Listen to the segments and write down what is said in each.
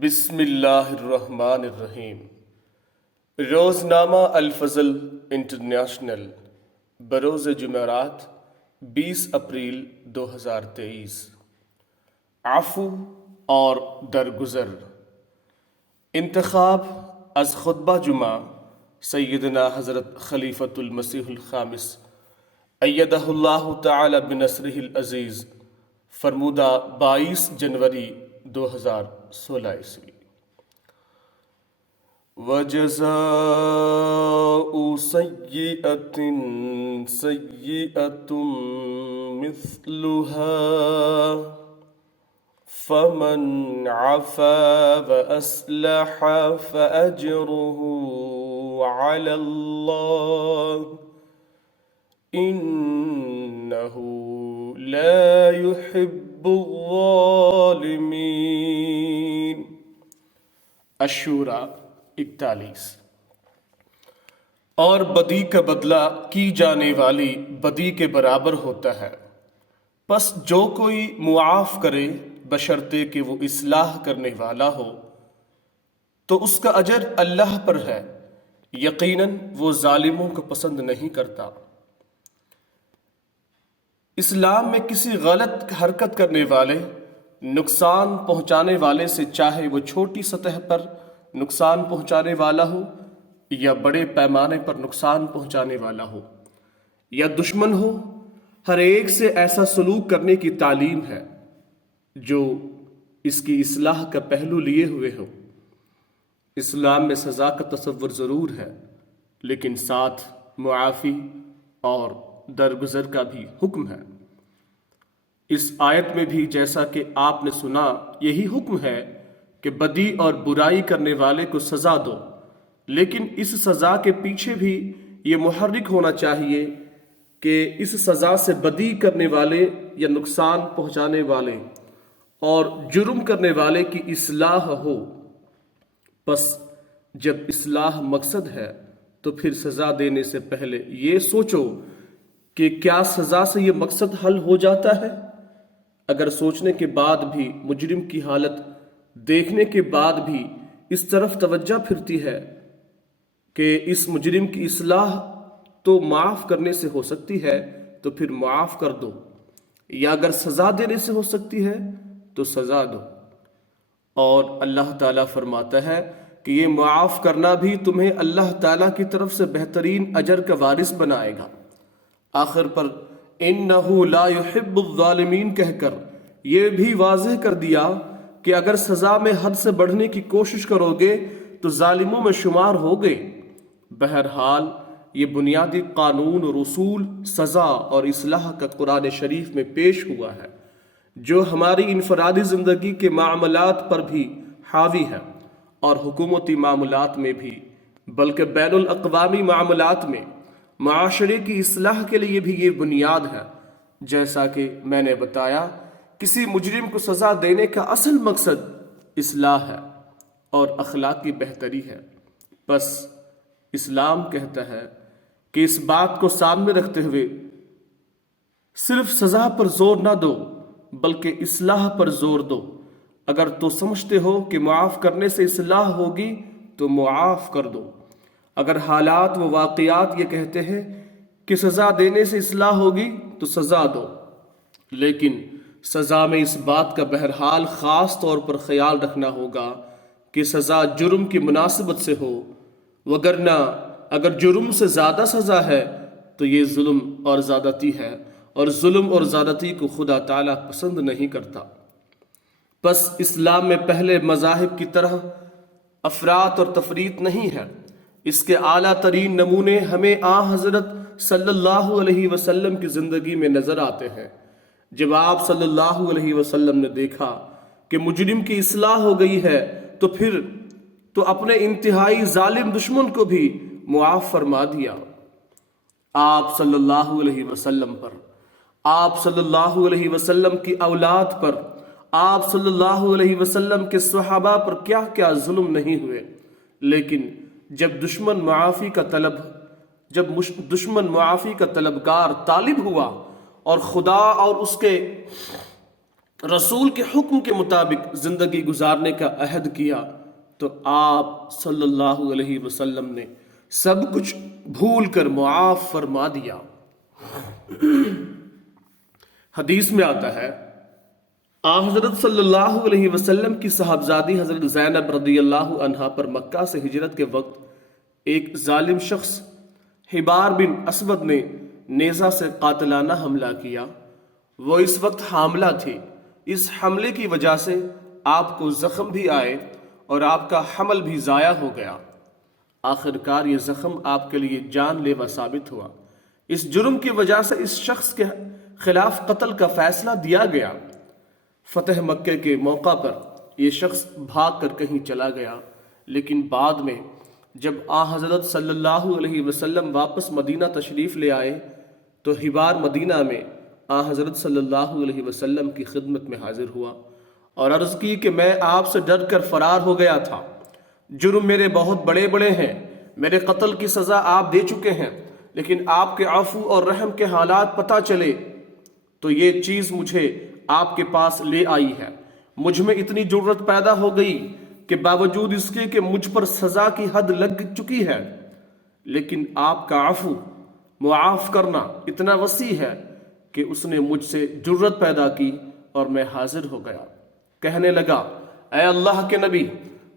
بسم اللہ الرحمن الرحیم۔ روزنامہ الفضل انٹرنیشنل بروز جمعرات 20 اپریل 2023۔ عفو اور درگزر۔ انتخاب از خطبہ جمعہ سیدنا حضرت خلیفۃ المسیح الخامس ایدہ اللہ تعالی بنصرہ العزیز، فرمودہ 22 جنوری 2016 عیسوی۔ وَجَزَاءُ سَيِّئَةٍ سَيِّئَةٌ مِثْلُهَا فَمَنْ عَفَا وَأَصْلَحَ فَأَجْرُهُ عَلَى اللَّهِ إِنَّهُ لَا يُحِبُّ الظَّالِمِينَ۔ الشورى 41۔ اور بدی کا بدلہ کی جانے والی بدی کے برابر ہوتا ہے، پس جو کوئی معاف کرے بشرطے کہ وہ اصلاح کرنے والا ہو تو اس کا اجر اللہ پر ہے، یقیناً وہ ظالموں کو پسند نہیں کرتا۔ اسلام میں کسی غلط حرکت کرنے والے، نقصان پہنچانے والے سے، چاہے وہ چھوٹی سطح پر نقصان پہنچانے والا ہو یا بڑے پیمانے پر نقصان پہنچانے والا ہو یا دشمن ہو، ہر ایک سے ایسا سلوک کرنے کی تعلیم ہے جو اس کی اصلاح کا پہلو لیے ہوئے ہو۔ اسلام میں سزا کا تصور ضرور ہے، لیکن ساتھ معافی اور درگزر کا بھی حکم ہے۔ اس آیت میں بھی جیسا کہ آپ نے سنا یہی حکم ہے کہ بدی اور برائی کرنے والے کو سزا دو، لیکن اس سزا کے پیچھے بھی یہ محرک ہونا چاہیے کہ اس سزا سے بدی کرنے والے یا نقصان پہنچانے والے اور جرم کرنے والے کی اصلاح ہو۔ پس جب اصلاح مقصد ہے تو پھر سزا دینے سے پہلے یہ سوچو کہ کیا سزا سے یہ مقصد حل ہو جاتا ہے؟ اگر سوچنے کے بعد بھی، مجرم کی حالت دیکھنے کے بعد بھی اس طرف توجہ پھرتی ہے کہ اس مجرم کی اصلاح تو معاف کرنے سے ہو سکتی ہے تو پھر معاف کر دو، یا اگر سزا دینے سے ہو سکتی ہے تو سزا دو۔ اور اللہ تعالیٰ فرماتا ہے کہ یہ معاف کرنا بھی تمہیں اللہ تعالیٰ کی طرف سے بہترین اجر کا وارث بنائے گا۔ آخر پر اِنَّهُ لَا يُحِبُّ الظَّالِمِينَ کہہ کر یہ بھی واضح کر دیا کہ اگر سزا میں حد سے بڑھنے کی کوشش کرو گے تو ظالموں میں شمار ہوگے۔ بہرحال یہ بنیادی قانون اور اصول سزا اور اصلاح کا قرآن شریف میں پیش ہوا ہے، جو ہماری انفرادی زندگی کے معاملات پر بھی حاوی ہے اور حکومتی معاملات میں بھی، بلکہ بین الاقوامی معاملات میں معاشرے کی اصلاح کے لیے بھی یہ بنیاد ہے۔ جیسا کہ میں نے بتایا، کسی مجرم کو سزا دینے کا اصل مقصد اصلاح ہے اور اخلاقی بہتری ہے۔ بس اسلام کہتا ہے کہ اس بات کو سامنے رکھتے ہوئے صرف سزا پر زور نہ دو بلکہ اصلاح پر زور دو۔ اگر تو سمجھتے ہو کہ معاف کرنے سے اصلاح ہوگی تو معاف کر دو۔ اگر حالات و واقعات یہ کہتے ہیں کہ سزا دینے سے اصلاح ہوگی تو سزا دو، لیکن سزا میں اس بات کا بہرحال خاص طور پر خیال رکھنا ہوگا کہ سزا جرم کی مناسبت سے ہو، وگرنہ اگر جرم سے زیادہ سزا ہے تو یہ ظلم اور زیادتی ہے، اور ظلم اور زیادتی کو خدا تعالیٰ پسند نہیں کرتا۔ بس اسلام میں پہلے مذاہب کی طرح افراط اور تفریط نہیں ہے۔ اس کے اعلیٰ ترین نمونے ہمیں حضرت صلی اللہ علیہ وسلم کی زندگی میں نظر آتے ہیں۔ جب آپ صلی اللہ علیہ وسلم نے دیکھا کہ مجرم کی اصلاح ہو گئی ہے تو پھر تو اپنے انتہائی ظالم دشمن کو بھی معاف فرما دیا۔ آپ صلی اللہ علیہ وسلم پر، آپ صلی اللہ علیہ وسلم کی اولاد پر، آپ صلی اللہ علیہ وسلم کے صحابہ پر کیا کیا ظلم نہیں ہوئے، لیکن جب دشمن معافی کا طلبگار طالب ہوا اور خدا اور اس کے رسول کے حکم کے مطابق زندگی گزارنے کا عہد کیا تو آپ صلی اللہ علیہ وسلم نے سب کچھ بھول کر معاف فرما دیا۔ حدیث میں آتا ہے حضرت صلی اللہ علیہ وسلم کی صاحبزادی حضرت زینب رضی اللہ عنہا پر مکہ سے ہجرت کے وقت ایک ظالم شخص حبار بن اسود نے نیزہ سے قاتلانہ حملہ کیا۔ وہ اس وقت حاملہ تھی۔ اس حملے کی وجہ سے آپ کو زخم بھی آئے اور آپ کا حمل بھی ضائع ہو گیا۔ آخر کار یہ زخم آپ کے لیے جان لیوا ثابت ہوا۔ اس جرم کی وجہ سے اس شخص کے خلاف قتل کا فیصلہ دیا گیا۔ فتح مکہ کے موقع پر یہ شخص بھاگ کر کہیں چلا گیا، لیکن بعد میں جب حضرت صلی اللہ علیہ وسلم واپس مدینہ تشریف لے آئے تو حبار مدینہ میں حضرت صلی اللہ علیہ وسلم کی خدمت میں حاضر ہوا اور عرض کی کہ میں آپ سے ڈر کر فرار ہو گیا تھا۔ جرم میرے بہت بڑے بڑے ہیں، میرے قتل کی سزا آپ دے چکے ہیں، لیکن آپ کے عفو اور رحم کے حالات پتہ چلے تو یہ چیز مجھے آپ کے پاس لے آئی ہے۔ مجھ میں اتنی جرت پیدا ہو گئی کہ باوجود اس کے کہ مجھ پر سزا کی حد لگ چکی ہے، لیکن آپ کا عفو معاف کرنا اتنا وسیع ہے کہ اس نے مجھ سے جرت پیدا کی اور میں حاضر ہو گیا۔ کہنے لگا، اے اللہ کے نبی،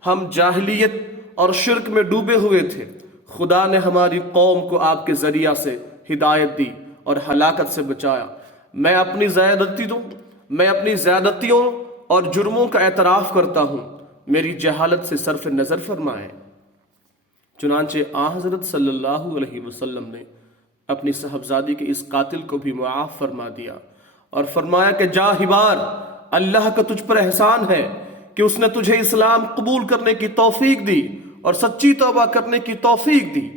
ہم جاہلیت اور شرک میں ڈوبے ہوئے تھے، خدا نے ہماری قوم کو آپ کے ذریعہ سے ہدایت دی اور ہلاکت سے بچایا۔ میں اپنی زیادتیوں اور جرموں کا اعتراف کرتا ہوں، میری جہالت سے صرف نظر فرمائے۔ چنانچہ حضرت صلی اللہ علیہ وسلم نے اپنی صاحبزادی کے اس قاتل کو بھی معاف فرما دیا اور فرمایا کہ جا حبار، اللہ کا تجھ پر احسان ہے کہ اس نے تجھے اسلام قبول کرنے کی توفیق دی اور سچی توبہ کرنے کی توفیق دی۔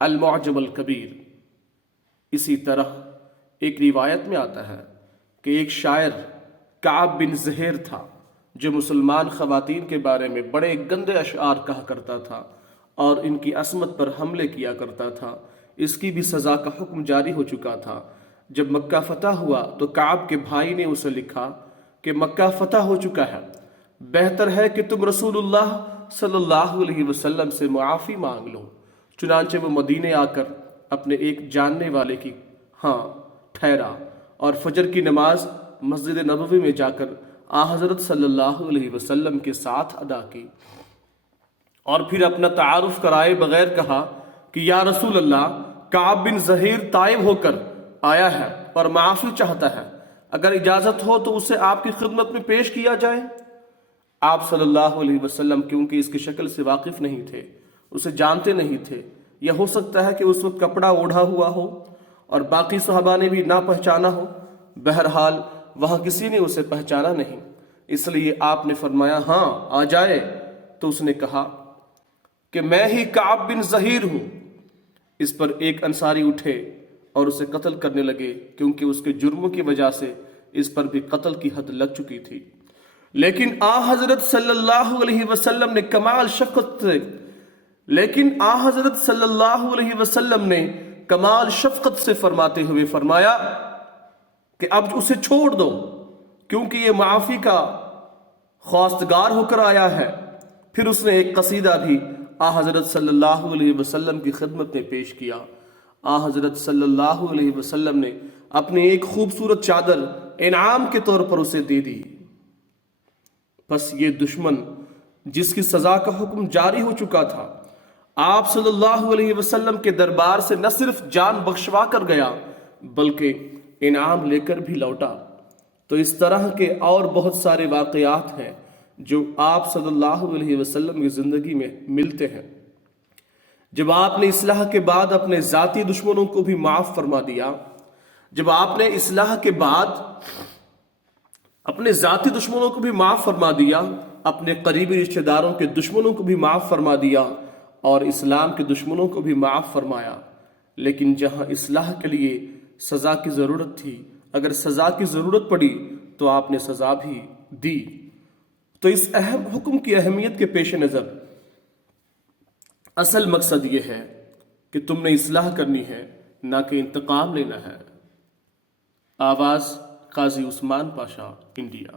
المعجم الکبیر۔ اسی طرح ایک روایت میں آتا ہے کہ ایک شاعر کعب بن زہیر تھا جو مسلمان خواتین کے بارے میں بڑے گندے اشعار کہا کرتا تھا اور ان کی عصمت پر حملے کیا کرتا تھا۔ اس کی بھی سزا کا حکم جاری ہو چکا تھا۔ جب مکہ فتح ہوا تو کعب کے بھائی نے اسے لکھا کہ مکہ فتح ہو چکا ہے، بہتر ہے کہ تم رسول اللہ صلی اللہ علیہ وسلم سے معافی مانگ لو۔ چنانچہ وہ مدینے آ کر اپنے ایک جاننے والے کی ٹھہرا اور فجر کی نماز مسجد نبوی میں جا کر حضرت صلی اللہ علیہ وسلم کے ساتھ ادا کی اور پھر اپنا تعارف کرائے بغیر کہا کہ یا رسول اللہ، کعب بن زہیر تائب ہو کر آیا ہے اور معافی چاہتا ہے، اگر اجازت ہو تو اسے آپ کی خدمت میں پیش کیا جائے۔ آپ صلی اللہ علیہ وسلم کیونکہ اس کی شکل سے واقف نہیں تھے، اسے جانتے نہیں تھے، یا ہو سکتا ہے کہ اس وقت کپڑا اوڑھا ہوا ہو اور باقی صحابہ نے بھی نہ پہچانا ہو، بہرحال وہاں کسی نے اسے پہچانا نہیں، اس لیے آپ نے فرمایا ہاں آ جائے۔ تو اس نے کہا کہ میں ہی کعب بن زہیر ہوں۔ اس پر ایک انصاری اٹھے اور اسے قتل کرنے لگے، کیونکہ اس کے جرموں کی وجہ سے اس پر بھی قتل کی حد لگ چکی تھی۔ لیکن حضرت صلی اللہ علیہ وسلم نے کمال شفقت سے فرماتے ہوئے فرمایا کہ اب اسے چھوڑ دو، کیونکہ یہ معافی کا خواستگار ہو کر آیا ہے۔ پھر اس نے ایک قصیدہ بھی حضرت صلی اللہ علیہ وسلم کی خدمت میں پیش کیا۔ حضرت صلی اللہ علیہ وسلم نے اپنی ایک خوبصورت چادر انعام کے طور پر اسے دے دی۔ پس یہ دشمن جس کی سزا کا حکم جاری ہو چکا تھا، آپ صلی اللہ علیہ وسلم کے دربار سے نہ صرف جان بخشوا کر گیا بلکہ انعام لے کر بھی لوٹا۔ تو اس طرح کے اور بہت سارے واقعات ہیں جو آپ صلی اللہ علیہ وسلم کی زندگی میں ملتے ہیں۔ جب آپ نے اصلاح کے بعد اپنے ذاتی دشمنوں کو بھی معاف فرما دیا، جب آپ نے اصلاح کے بعد اپنے ذاتی دشمنوں کو بھی معاف فرما دیا، اپنے قریبی رشتہ داروں کے دشمنوں کو بھی معاف فرما دیا اور اسلام کے دشمنوں کو بھی معاف فرمایا، لیکن جہاں اصلاح کے لیے سزا کی ضرورت تھی، اگر سزا کی ضرورت پڑی تو آپ نے سزا بھی دی۔ تو اس اہم حکم کی اہمیت کے پیش نظر اصل مقصد یہ ہے کہ تم نے اصلاح کرنی ہے، نہ کہ انتقام لینا ہے۔ آواز قاضی عثمان پاشا، انڈیا۔